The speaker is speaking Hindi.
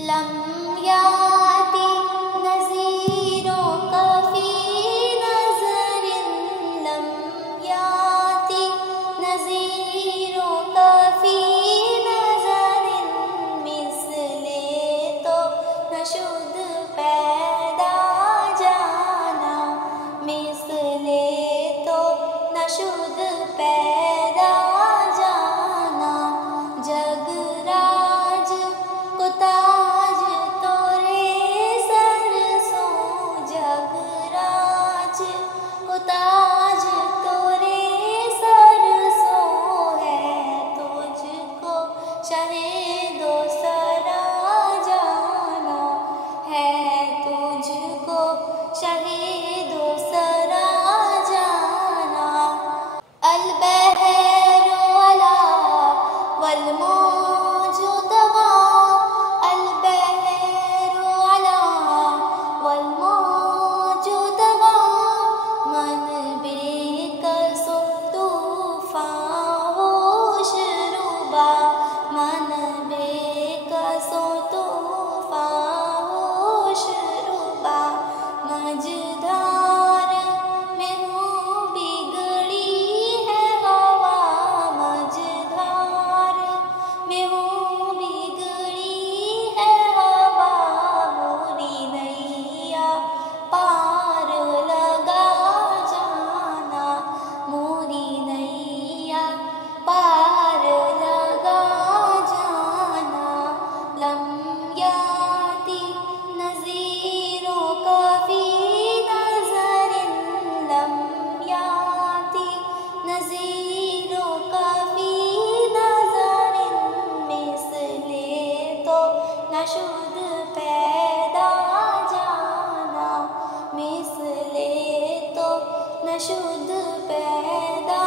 लम याति नज़ीरों कफ़ी नज़रिन, लम याति नज़ीरों कफ़ी नज़रिन, मिसले तो नशुद पैदा जाना, मिसले तो नशुद पैदा जाना। जगराज को ताज तोरे सरसों, जगराज को ताज तोरे सरसों, है तुझको शहीदो सरा जाना, है तुझको शहीदो सरा जाना। अल बहर वला वल मौजु तगा, अल बहर वला वल मौजु तगा, मन बेकसो तूफ़ान होश रुबा, मन बेकसो तूफ़ान होश रुबा। मझधार में हूँ बिगड़ी है हवा, मझधार में हूँ बिगड़ी है हवा, मोरी नैया पार लगा जाना, मोरी नैया पार लगा जाना। लम याति नज़ीरों कफ़ी नज़रिन, लम याति नज़ीरों कफ़ी नज़रिन, मिसले तो नशुद पैदा जाना, मिसले तो नशुद पैदा